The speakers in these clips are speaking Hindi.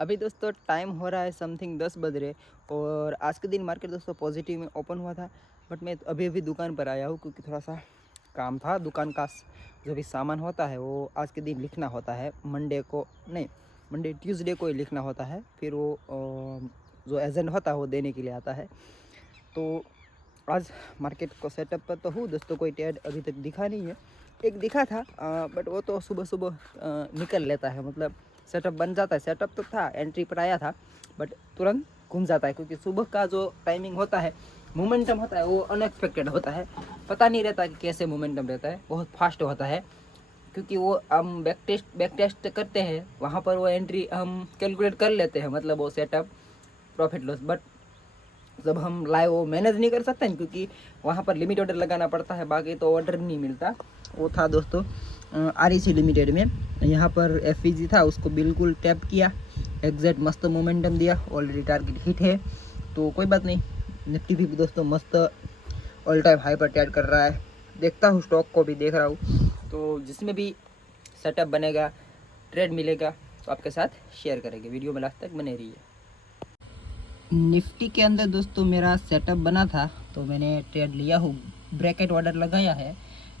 अभी दोस्तों टाइम हो रहा है समथिंग 10 बज रहे। और आज के दिन मार्केट दोस्तों पॉजिटिव में ओपन हुआ था। बट मैं अभी अभी दुकान पर आया हूँ क्योंकि थोड़ा सा काम था दुकान का। जो भी सामान होता है वो आज के दिन लिखना होता है, मंडे को नहीं, मंडे ट्यूसडे को ही लिखना होता है। फिर वो जो एजेंट होता है वो देने के लिए आता है। तो आज मार्केट को सेटअप पर तो हूँ दोस्तों, कोई ट्रेड अभी तक दिखा नहीं है। एक दिखा था बट वो तो सुबह सुबह निकल लेता है, मतलब सेटअप बन जाता है। सेटअप तो था, एंट्री पर आया था, बट तुरंत घूम जाता है क्योंकि सुबह का जो टाइमिंग होता है, मोमेंटम होता है, वो अनएक्सपेक्टेड होता है। पता नहीं रहता कि कैसे मोमेंटम रहता है, बहुत फास्ट होता है। क्योंकि वो हम बैक टेस्ट करते हैं वहाँ पर, वो एंट्री हम कैलकुलेट कर लेते हैं, मतलब वो सेटअप प्रॉफिट लॉस। बट जब हम लाइव वो मैनेज नहीं कर सकते हैं क्योंकि वहाँ पर लिमिट ऑर्डर लगाना पड़ता है, बाकी तो ऑर्डर नहीं मिलता। वो था दोस्तों REC लिमिटेड में। यहाँ पर FVG था, उसको बिल्कुल टैप किया, एग्जैक्ट मस्त मोमेंटम दिया, ऑलरेडी टारगेट हिट है। तो कोई बात नहीं, निफ्टी भी दोस्तों मस्त ऑल टाइम हाई पर ट्रेड कर रहा है। देखता हूँ, स्टॉक को भी देख रहा हूँ। तो जिसमें भी सेटअप बनेगा, ट्रेड मिलेगा, तो आपके साथ शेयर करेंगे। वीडियो में लास्ट तक बने रहिए। निफ्टी के अंदर दोस्तों मेरा सेटअप बना था, तो मैंने ट्रेड लिया हूँ, ब्रैकेट ऑर्डर लगाया है।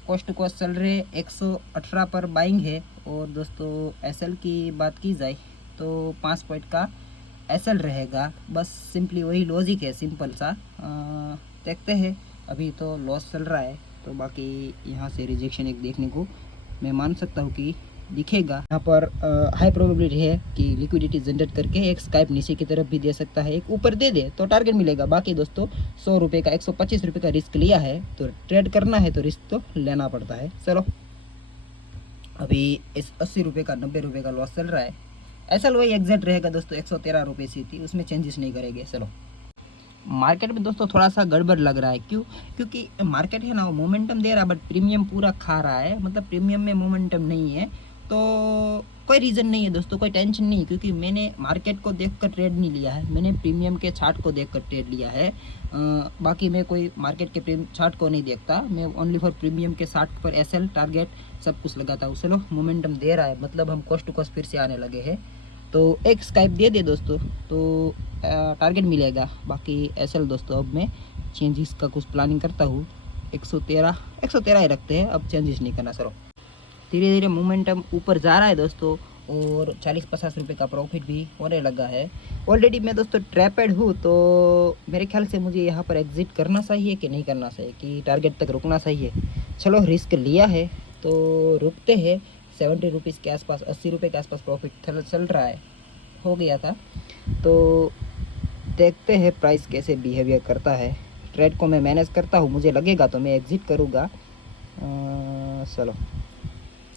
कॉस्ट टू कॉस्ट चल रहे 118 पर बाइंग है। और दोस्तों एसएल की बात की जाए तो 5 पॉइंट का एसएल रहेगा। बस सिंपली वही लॉजिक है, सिंपल सा। देखते हैं, अभी तो लॉस चल रहा है, तो बाकी यहाँ से रिजेक्शन एक देखने को मैं मान सकता हूँ कि दिखेगा। यहाँ पर हाई प्रोबेबिलिटी है कि लिक्विडिटी जनरेट करके एक स्काइप नीचे की तरफ भी दे सकता है, एक ऊपर दे दे तो टारगेट मिलेगा। बाकी दोस्तों 100 रुपये का 125 रुपये का रिस्क लिया है, तो ट्रेड करना है तो रिस्क तो लेना पड़ता है। चलो, अभी इस 80 रुपये का 90 रुपये का लॉस चल रहा है। ऐसा वही एग्जैक्ट रहेगा दोस्तों, 113 रुपये सी थी, उसमें चेंजेस नहीं करेंगे। चलो, मार्केट में दोस्तों थोड़ा सा गड़बड़ लग रहा है। क्यों? क्योंकि मार्केट है ना, वो मोमेंटम दे रहा है बट प्रीमियम पूरा खा रहा है, मतलब प्रीमियम में मोमेंटम नहीं है। तो कोई रीज़न नहीं है दोस्तों, कोई टेंशन नहीं, क्योंकि मैंने मार्केट को देखकर ट्रेड नहीं लिया है, मैंने प्रीमियम के चार्ट को देखकर ट्रेड लिया है। बाकी मैं कोई मार्केट के चार्ट को नहीं देखता, मैं ओनली फॉर प्रीमियम के चार्ट पर एसएल टारगेट सब कुछ लगाता हूँ। चलो, मोमेंटम दे रहा है, मतलब हम कॉस्ट टू कॉस्ट फिर से आने लगे हैं। तो एक स्काइप दे दे दोस्तों तो टारगेट मिलेगा। बाकी एसएल दोस्तों अब मैं चेंजेस का कुछ प्लानिंग करता हूँ। 113 ही रखते हैं, अब चेंजेस नहीं करना। चलो, धीरे धीरे मोमेंटम ऊपर जा रहा है दोस्तों, और 40-50 रुपये का प्रॉफिट भी होने लगा है। ऑलरेडी मैं दोस्तों ट्रैपेड हूँ, तो मेरे ख्याल से मुझे यहाँ पर एग्जिट करना चाहिए कि नहीं करना चाहिए, कि टारगेट तक रुकना चाहिए। चलो, रिस्क लिया है तो रुकते हैं। 70 रुपीज़ के आसपास, 80 रुपये के आसपास प्रॉफिट चल रहा है, हो गया था। तो देखते हैं प्राइस कैसे बिहेवियर करता है। ट्रेड को मैं मैनेज करता हूँ, मुझे लगेगा तो मैं एग्जिट करूँगा। चलो,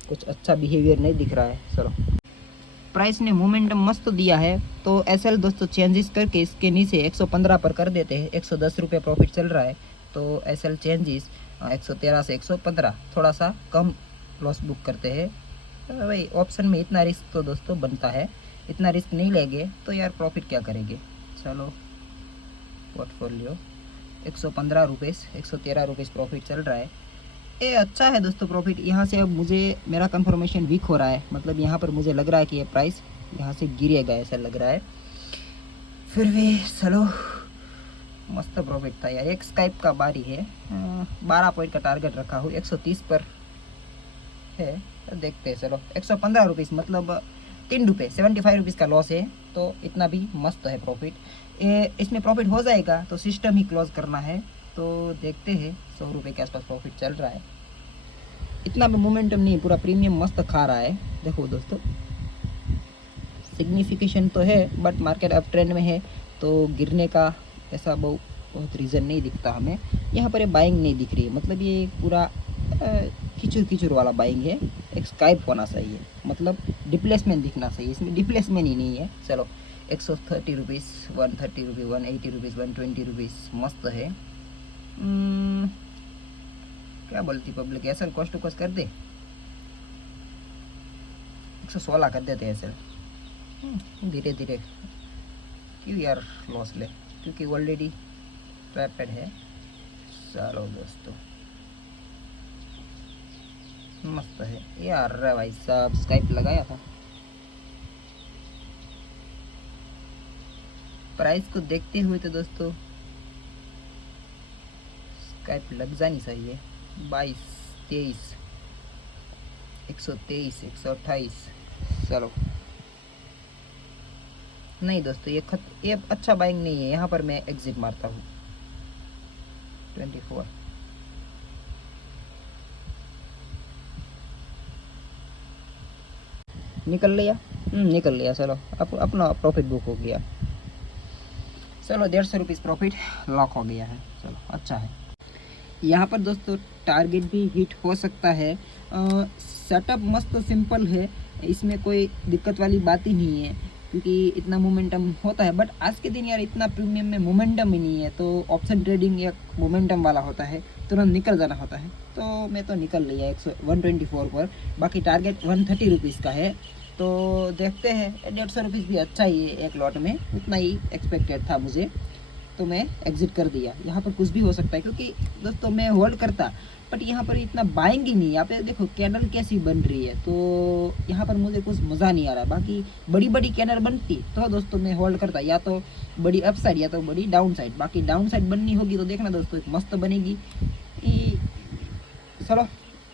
कुछ अच्छा बिहेवियर नहीं दिख रहा है। चलो, प्राइस ने मोमेंटम मस्त दिया है, तो एसएल दोस्तों चेंजेस करके इसके नीचे 115 पर कर देते हैं। 110 रुपये प्रॉफिट चल रहा है, तो एसएल चेंजेस 113 से 115 थोड़ा सा कम लॉस बुक करते हैं। भाई ऑप्शन में इतना रिस्क तो दोस्तों बनता है, इतना रिस्क नहीं लेंगे तो यार प्रॉफिट क्या करेंगे। चलो, पोर्टफोलियो 115 रुपये, 113 रुपये प्रॉफिट चल रहा है। ये अच्छा है दोस्तों प्रॉफिट। यहाँ से अब मुझे मेरा कंफर्मेशन वीक हो रहा है, मतलब यहाँ पर मुझे लग रहा है कि ये प्राइस यहाँ से गिरेगा, ऐसा लग रहा है। फिर भी चलो, मस्त प्रॉफिट था यार। एक स्काइप का बारी है, 12 पॉइंट का टारगेट रखा हूँ, 130 पर है, तो देखते हैं। चलो, 115 रुपीज़, मतलब 3 रुपये, 75 रुपीज़ का लॉस है, तो इतना भी मस्त है प्रॉफिट। इसमें प्रॉफिट हो जाएगा तो सिस्टम ही क्लोज करना है, तो देखते हैं। 100 रुपये के आसपास प्रॉफिट चल रहा है, इतना भी मोमेंटम नहीं, पूरा प्रीमियम मस्त खा रहा है। देखो दोस्तों, सिग्निफिकेशन तो है बट मार्केट अप ट्रेंड में है, तो गिरने का ऐसा बहुत रीज़न नहीं दिखता हमें। यहाँ पर ये बाइंग नहीं दिख रही है, मतलब ये पूरा खिचुर खिचुर वाला बाइंग है। एक स्काइप होना चाहिए, मतलब डिप्लेसमेंट दिखना चाहिए, इसमें डिप्लेसमेंट ही नहीं है। चलो, 130 रुपीज़, 130 रुपीज़, 180 रुपीज़, 120 रुपीज़ मस्त है। क्या बोलती पब्लिक, ऐसा कॉस्ट टू कॉस्ट कर दे, 116 कर देते हैं सर। धीरे धीरे क्यों यार लॉस ले, क्योंकि ऑलरेडी ट्रैपेड है। चलो दोस्तों, मस्त है यार। भाई साहब स्काइप लगाया था, प्राइस को देखते हुए तो दोस्तों स्काइप लग जानी चाहिए। 22, 23, 123, 128। चलो नहीं दोस्तों, ये अच्छा बाइंग नहीं है। यहाँ पर मैं एग्जिट मारता हूँ। 24 निकल लिया। निकल लिया। चलो अपना प्रॉफिट बुक हो गया। चलो 150 रुपीज़ प्रॉफिट लॉक हो गया है। चलो अच्छा है। यहाँ पर दोस्तों टारगेट भी हिट हो सकता है। सेटअप मस्त सिंपल है, इसमें कोई दिक्कत वाली बात ही नहीं है, क्योंकि इतना मोमेंटम होता है। बट आज के दिन यार इतना प्रीमियम में मोमेंटम ही नहीं है, तो ऑप्शन ट्रेडिंग एक मोमेंटम वाला होता है, तुरंत निकल जाना होता है। तो मैं तो निकल लिया 124 पर। बाकी टारगेट 130 रुपीज़ का है, तो देखते हैं। 150 रुपीज़ भी अच्छा ही है एक लॉट में, उतना ही एक्सपेक्टेड था मुझे, तो मैं एग्जिट कर दिया। यहाँ पर कुछ भी हो सकता है, क्योंकि दोस्तों मैं होल्ड करता, बट यहाँ पर इतना बाइंग ही नहीं। यहाँ पे देखो कैंडल कैसी बन रही है, तो यहाँ पर मुझे कुछ मज़ा नहीं आ रहा। बाकी बड़ी बड़ी कैंडल बनती तो दोस्तों मैं होल्ड करता, या तो बड़ी अप साइड या तो बड़ी डाउन साइड। बाकी डाउन साइड बननी होगी तो देखना दोस्तों एक मस्त बनेगी। चलो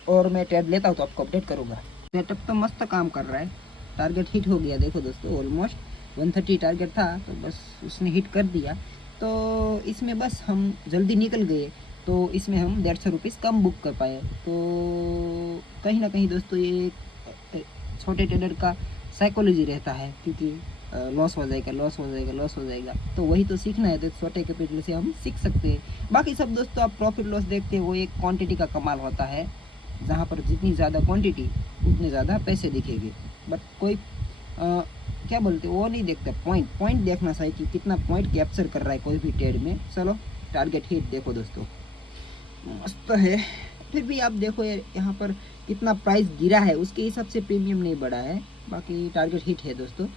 और मैं ट्रेड लेता हूँ तो आपको अपडेट करूँगा। सेटअप तो मस्त काम कर रहा है, टारगेट हिट हो गया। देखो दोस्तों ऑलमोस्ट 130 टारगेट था, तो बस उसने हिट कर दिया। तो इसमें बस हम जल्दी निकल गए, तो इसमें हम 150 रुपीज़ कम बुक कर पाए। तो कहीं ना कहीं दोस्तों ये छोटे ट्रेडर का साइकोलॉजी रहता है, क्योंकि लॉस हो जाएगा, लॉस हो जाएगा, लॉस हो जाएगा, तो वही तो सीखना है। तो छोटे कैपिटल से हम सीख सकते हैं। बाकी सब दोस्तों आप प्रॉफिट लॉस देखते हैं, वो एक क्वांटिटी का कमाल होता है, जहाँ पर जितनी ज़्यादा क्वांटिटी उतने ज़्यादा पैसे दिखेंगे। बट कोई क्या बोलते वो नहीं देखते, पॉइंट देखना चाहिए कि कितना पॉइंट कैप्चर कर रहा है कोई भी ट्रेड में। चलो टारगेट हिट देखो दोस्तों, मस्त है। फिर भी आप देखो यहाँ पर कितना प्राइस गिरा है, उसके हिसाब से प्रीमियम नहीं बढ़ा है। बाकी टारगेट हिट है दोस्तों।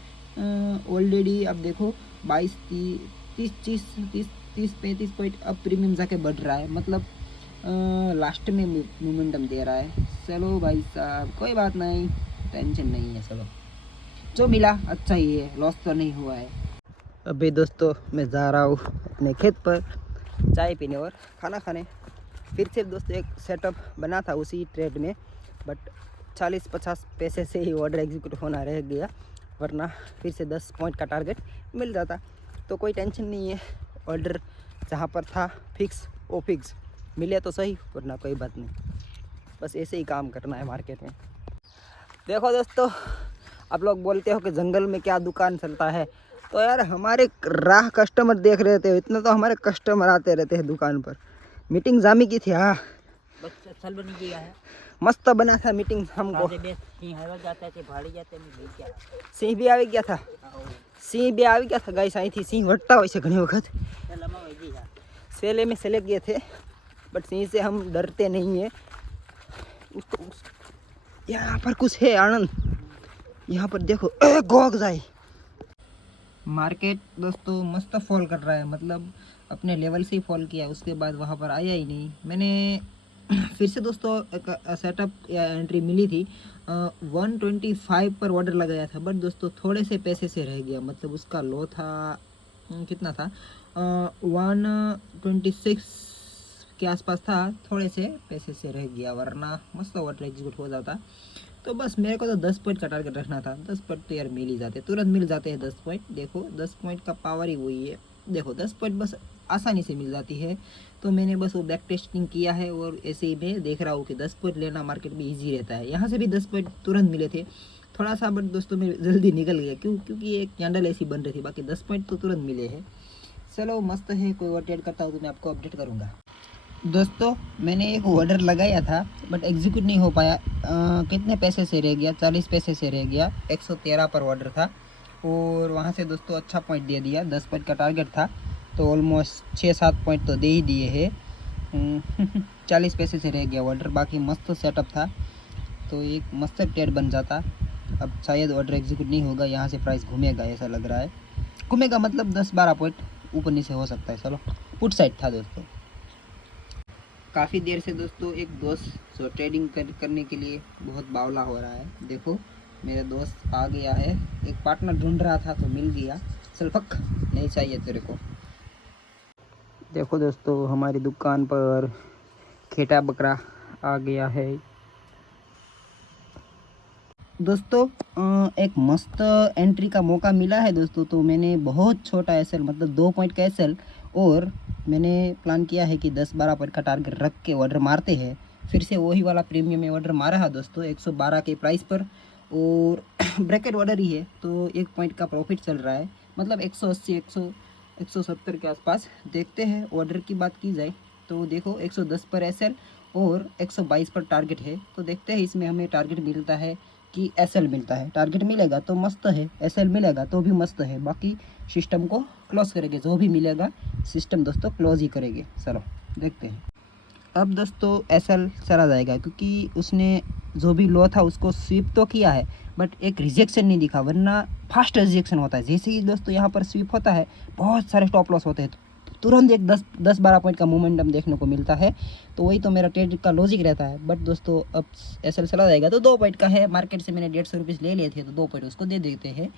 ऑलरेडी आप देखो 22, 30, 35 पॉइंट अब प्रीमियम जाके बढ़ रहा है, मतलब लास्ट में मोमेंटम दे रहा है। चलो भाई साहब कोई बात नहीं, टेंशन नहीं है। चलो जो मिला अच्छा ही है, लॉस तो नहीं हुआ है। अभी दोस्तों मैं जा रहा हूँ अपने खेत पर चाय पीने और खाना खाने। फिर से दोस्तों एक सेटअप बना था उसी ट्रेड में, बट 40-50 पैसे से ही ऑर्डर एग्जीक्यूट होना रह गया, वरना फिर से 10 पॉइंट का टारगेट मिल जाता। तो कोई टेंशन नहीं है, ऑर्डर जहाँ पर था फिक्स वो फिक्स मिले तो सही, वरना कोई बात नहीं। बस ऐसे ही काम करना है मार्केट में। देखो दोस्तों आप लोग बोलते हो कि जंगल में क्या दुकान चलता है, तो यार हमारे राह कस्टमर देख रहे थे, इतने तो हमारे कस्टमर आते रहते हैं दुकान पर। मीटिंग जामी की थी। हाँ चल बनी गया है, मस्त बना था मीटिंग हमको। सिंह भी आ गया था, सिंह भी आ गया था, गाइस आई थी। सिंह वटता वैसे घने वक्त सेले में सेलेक्ट गए थे, बट सिंह से हम डरते नहीं है। यहाँ पर कुछ है आनंद, यहाँ पर देखो गोग जाए। मार्केट दोस्तों मस्त फॉल कर रहा है, मतलब अपने लेवल से ही फॉल किया, उसके बाद वहाँ पर आया ही नहीं। मैंने फिर से दोस्तों एक सेटअप या एंट्री मिली थी, 125 पर ऑर्डर लगाया था, बट दोस्तों थोड़े से पैसे से रह गया। मतलब उसका लो था कितना था, 126 के आसपास था, थोड़े से पैसे से रह गया, वरना मस्त ऑर्डर एग्जीक्यूट हो जाता। तो बस मेरे को तो 10 पॉइंट का टारगेट रखना था। 10 पॉइंट तो यार मिल ही जाते, तुरंत मिल जाते हैं 10 पॉइंट। देखो 10 पॉइंट का पावर ही वही है। देखो 10 पॉइंट बस आसानी से मिल जाती है। तो मैंने बस वो बैक टेस्टिंग किया है, और ऐसे ही मैं देख रहा हूँ कि 10 पॉइंट लेना मार्केट में ईजी रहता है। यहाँ से भी 10 पॉइंट तुरंत मिले थे, थोड़ा सा बट दोस्तों मैं जल्दी निकल गया, क्योंकि एक कैंडल ऐसी बन रही थी। बाकी 10 पॉइंट तो तुरंत मिले हैं। चलो मस्त है, कोई और ट्रेड करता हूँ तो मैं आपको अपडेट करूँगा। दोस्तों मैंने एक ऑर्डर लगाया था, बट एग्जीक्यूट नहीं हो पाया। कितने पैसे से रह गया, 40 पैसे से रह गया। 113 पर ऑर्डर था, और वहाँ से दोस्तों अच्छा पॉइंट दे दिया। 10 पॉइंट का टारगेट था, तो ऑलमोस्ट 6-7 पॉइंट तो दे ही दिए हैं। 40 पैसे से रह गया ऑर्डर। बाकी मस्त सेटअप था, तो एक मस्त ट्रेड बन जाता। अब शायद ऑर्डर एग्जीक्यूट नहीं होगा, यहाँ से प्राइस घूमेगा, ऐसा लग रहा है। घूमेगा मतलब 10-12 पॉइंट ऊपर नीचे हो सकता है। चलो पुट साइड था दोस्तों। काफ़ी देर से दोस्तों एक दोस्त जो ट्रेडिंग करने के लिए बहुत बावला हो रहा है। देखो मेरा दोस्त आ गया है, एक पार्टनर ढूंढ रहा था तो मिल गया। एसएल फक नहीं चाहिए तेरे को। देखो दोस्तों, हमारी दुकान पर खेटा बकरा आ गया है। दोस्तों एक मस्त एंट्री का मौका मिला है दोस्तों। तो मैंने बहुत छोटा एसएल मतलब 2 पॉइंट का एसएल, और मैंने प्लान किया है कि 10-12 पॉइंट का टारगेट रख के ऑर्डर मारते हैं। फिर से वही वाला प्रीमियम में ऑर्डर मारा है दोस्तों 112 के प्राइस पर, और ब्रैकेट ऑर्डर ही है तो 1 पॉइंट का प्रॉफिट चल रहा है, मतलब 180 170 के आसपास। देखते हैं ऑर्डर की बात की जाए तो देखो 110 पर एसएल और 122 पर टारगेट है। तो देखते हैं इसमें हमें टारगेट मिलता है कि एसएल मिलता है। टारगेट मिलेगा तो मस्त है, एसएल मिलेगा तो भी मस्त है। बाकी सिस्टम को क्लोज करेंगे, जो भी मिलेगा सिस्टम दोस्तों क्लोज ही करेंगे। चलो देखते हैं। अब दोस्तों एसएल चला जाएगा क्योंकि उसने जो भी लो था उसको स्वीप तो किया है, बट एक रिजेक्शन नहीं दिखा, वरना फास्ट रिजेक्शन होता है। जैसे ही दोस्तों यहाँ पर स्वीप होता है बहुत सारे स्टॉप लॉस होते हैं, तुरंत एक 10-12 पॉइंट का मोमेंटम देखने को मिलता है। तो वही तो मेरा ट्रेड का लॉजिक रहता है। बट दोस्तों अब एसएल चला जाएगा तो 2 पॉइंट का है। मार्केट से मैंने 150 रुपीज़ ले लिए थे तो 2 पॉइंट उसको दे देते हैं।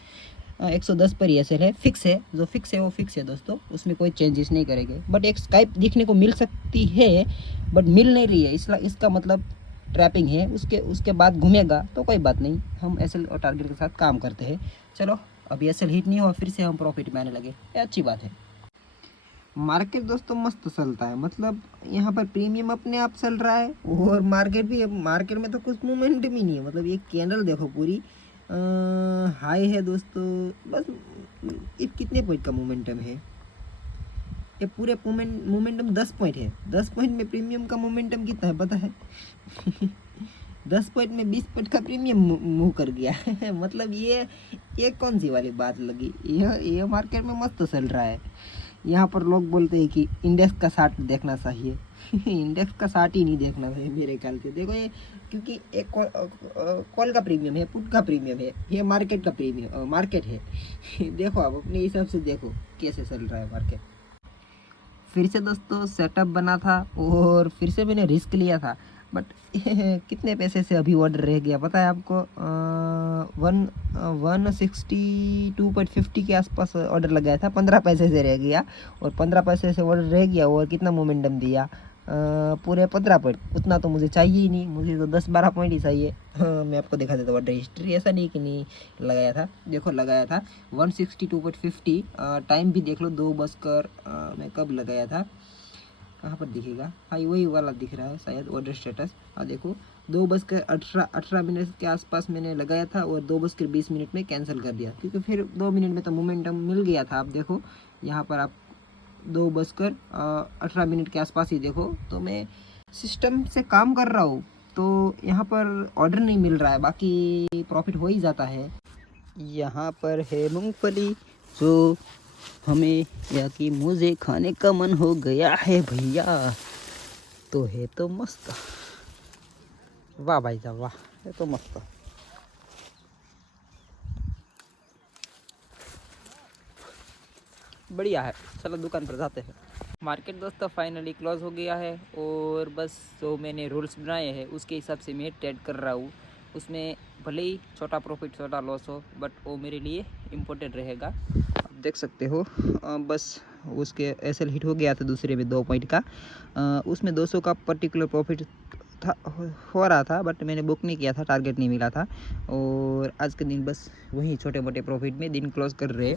110 पर ही एसएल है, फिक्स है। जो फिक्स है वो फिक्स है दोस्तों, उसमें कोई चेंजेस नहीं करेंगे। बट एक स्काइप दिखने को मिल सकती है, बट मिल नहीं रही है, इसका मतलब ट्रैपिंग है। उसके बाद घूमेगा तो कोई बात नहीं, हम एसएल और टारगेट के साथ काम करते हैं। चलो अभी एसएल हिट नहीं हुआ, फिर से हम प्रॉफिट में आने लगे, ये अच्छी बात है। मार्केट दोस्तों मस्त चलता है, मतलब यहाँ पर प्रीमियम अपने आप चल रहा है, और मार्केट भी, मार्केट में तो कुछ मोमेंटम ही नहीं है। मतलब ये कैंडल देखो पूरी हाई है दोस्तों। बस ये कितने पॉइंट का मोमेंटम है, ये पूरे मोमेंटम 10 पॉइंट है। 10 पॉइंट में प्रीमियम का मोमेंटम कितना है पता है? 10 पॉइंट में 20 पॉइंट का प्रीमियम मूव कर गया। मतलब ये कौन सी वाली बात लगी? ये मार्केट में मस्त चल रहा है। यहाँ पर लोग बोलते हैं कि इंडेक्स का चार्ट देखना चाहिए। इंडेक्स का चार्ट ही नहीं देखना चाहिए मेरे ख्याल से। देखो ये, क्योंकि एक कॉल का प्रीमियम है, पुट का प्रीमियम है, ये मार्केट का प्रीमियम मार्केट है। देखो आप अपने हिसाब से देखो कैसे चल रहा है मार्केट। फिर से दोस्तों सेटअप बना था और फिर से मैंने रिस्क लिया था, बट कितने पैसे से अभी ऑर्डर रह गया पता है आपको? 162.50 के आसपास ऑर्डर लगाया था, 15 पैसे से रह गया। और 15 पैसे से ऑर्डर रह गया और कितना मोमेंटम दिया? पूरे 15 पॉइंट। उतना तो मुझे चाहिए ही नहीं, मुझे तो 10-12 पॉइंट ही चाहिए। मैं आपको दिखा देता हूँ ऑर्डर हिस्ट्री। ऐसा नहीं कि नहीं लगाया था, देखो लगाया था 162.50। टाइम भी देख लो, 2 बजकर मैं कब लगाया था, कहाँ पर दिखेगा? हाँ वही वाला दिख रहा है शायद ऑर्डर स्टेटस। हाँ देखो 2 बजकर 18 मिनट के आसपास मैंने लगाया था और 2 बजकर 20 मिनट में कैंसिल कर दिया, क्योंकि फिर 2 मिनट में तो मोमेंटम मिल गया था। आप देखो यहाँ पर, आप 2 बजकर 18 मिनट के आसपास ही देखो। तो मैं सिस्टम से काम कर रहा हूँ, तो यहाँ पर ऑर्डर नहीं मिल रहा है, बाकी प्रॉफिट हो ही जाता है। यहाँ पर है मूंगफली जो हमें या कि मुझे खाने का मन हो गया है भैया। तो है तो मस्त, वाह भाई साहब वाह, है तो मस्त। बढ़िया है, चलो दुकान पर जाते हैं। मार्केट दोस्तों फाइनली क्लोज हो गया है, और बस जो मैंने रूल्स बनाए हैं उसके हिसाब से मैं ट्रेड कर रहा हूँ। उसमें भले ही छोटा प्रॉफिट छोटा लॉस हो, बट वो मेरे लिए इम्पोर्टेंट रहेगा। आप देख सकते हो बस उसके एसएल हिट हो गया था दूसरे में 2 पॉइंट का। उसमें 200 का पर्टिकुलर प्रॉफिट था, हो रहा था, बट मैंने बुक नहीं किया था, टारगेट नहीं मिला था। और आज के दिन बस वही छोटे मोटे प्रॉफिट में दिन क्लोज कर रहे।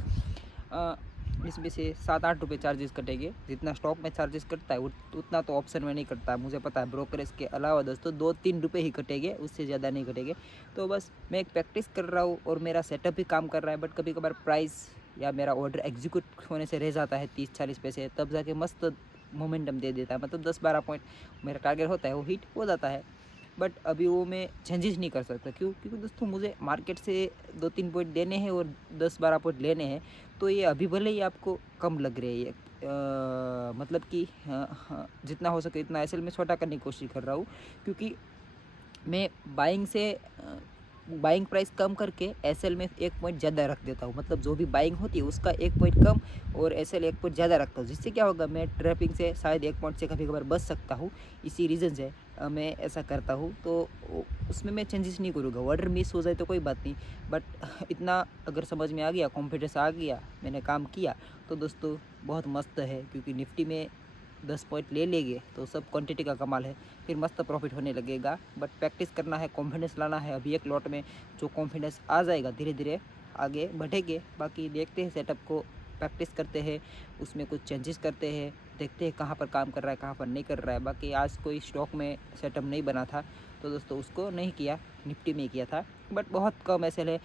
इसमें से 7-8 रुपये चार्जेस कटेंगे। जितना स्टॉक में चार्जेस कटता है उतना तो ऑप्शन में नहीं कटता है, मुझे पता है। ब्रोकरेज के अलावा दोस्तों 2-3 रुपये ही कटेंगे, उससे ज़्यादा नहीं कटेंगे। तो बस मैं एक प्रैक्टिस कर रहा हूँ और मेरा सेटअप भी काम कर रहा है, बट कभी कभार प्राइस या मेरा ऑर्डर एग्जीक्यूट होने से रह जाता है 30-40 पैसे, तब जाके मस्त मोमेंटम दे देता है। मतलब 10-12 पॉइंट मेरा टारगेट होता है, वो हिट हो जाता है। बट अभी वो मैं चेंजेस नहीं कर सकता। क्योंकि दोस्तों मुझे मार्केट से 2-3 पॉइंट देने हैं और 10-12 पॉइंट लेने हैं। तो ये अभी भले ही आपको कम लग रहे हैं, मतलब कि जितना हो सके इतना एसएल में छोटा करने की कोशिश कर रहा हूँ, क्योंकि मैं बाइंग से बाइंग प्राइस कम करके एसएल में 1 पॉइंट ज़्यादा रख देता हूँ, मतलब जो भी बाइंग होती है उसका 1 पॉइंट कम और एसएल 1 पॉइंट ज़्यादा रखता हूँ, जिससे क्या होगा मैं ट्रैपिंग से शायद 1 पॉइंट से कभी कभार बच सकता हूँ। इसी रीज़न से मैं ऐसा करता हूँ। तो उसमें मैं चेंजेस नहीं करूँगा। ऑर्डर मिस हो जाए तो कोई बात नहीं, बट इतना अगर समझ में आ गया, कॉन्फिडेंस आ गया, मैंने काम किया, तो दोस्तों बहुत मस्त है। क्योंकि निफ्टी में 10 पॉइंट ले लेंगे तो सब क्वांटिटी का कमाल है, फिर मस्त प्रॉफिट होने लगेगा। बट प्रैक्टिस करना है, कॉन्फिडेंस लाना है। अभी एक लॉट में जो कॉन्फिडेंस आ जाएगा धीरे धीरे आगे बढ़ेंगे। बाकी देखते हैं, सेटअप को प्रैक्टिस करते हैं, उसमें कुछ चेंजेस करते हैं, देखते हैं कहाँ पर काम कर रहा है, कहाँ पर नहीं कर रहा है। बाकी आज कोई स्टॉक में सेटअप नहीं बना था तो दोस्तों उसको नहीं किया, निफ्टी में किया था। बट बहुत कम एसएल है,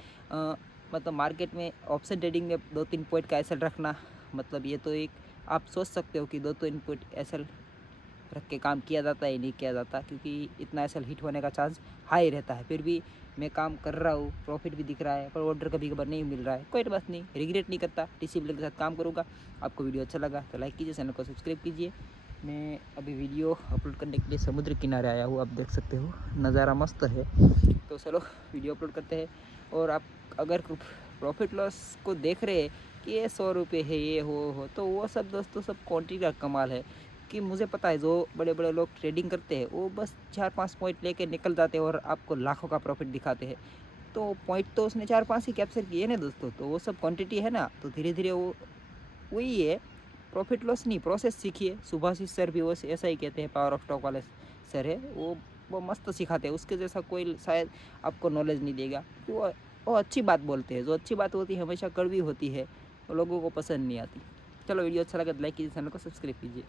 मतलब मार्केट में ऑप्शन ट्रेडिंग में 2-3 पॉइंट का एसएल रखना, मतलब ये तो एक आप सोच सकते हो कि 2-3 पॉइंट एसएल रख के काम किया जाता है, नहीं किया जाता, क्योंकि इतना एसएल हिट होने का चांस हाई रहता है। फिर भी मैं काम कर रहा हूँ, प्रॉफिट भी दिख रहा है, पर ऑर्डर कभी कभार नहीं मिल रहा है। कोई बात नहीं, रिग्रेट नहीं करता, डिसिप्लिन के साथ काम करूँगा। आपको वीडियो अच्छा लगा तो लाइक कीजिए, चैनल को सब्सक्राइब कीजिए। मैं अभी वीडियो अपलोड करने के लिए समुद्र किनारे आया हूँ, आप देख सकते हो नज़ारा मस्त है। तो चलो वीडियो अपलोड करते हैं। और आप अगर प्रॉफिट लॉस को देख रहे हैं कि ये 100 रुपये है, ये हो, तो वो सब दोस्तों सब क्वांटिटी का कमाल है। कि मुझे पता है जो बड़े बड़े लोग ट्रेडिंग करते हैं वो बस 4-5 पॉइंट लेके निकल जाते हैं और आपको लाखों का प्रॉफिट दिखाते हैं। तो पॉइंट तो उसने 4-5 ही कैप्चर किए ना दोस्तों, तो वो सब क्वांटिटी है ना, तो धीरे धीरे वो वही है। प्रॉफिट लॉस नहीं, प्रोसेस सीखिए। सुभाषिस सर भी वो ऐसा ही कहते हैं, पावर ऑफ स्टॉक वाले सर है वो मस्त सिखाते हैं। उसके जैसा कोई शायद आपको नॉलेज नहीं देगा। वो अच्छी बात बोलते हैं, जो अच्छी बात होती है हमेशा कड़वी होती है, वो लोगों को पसंद नहीं आती। चलो वीडियो अच्छा लगा तो लाइक कीजिए, चैनल को सब्सक्राइब कीजिए।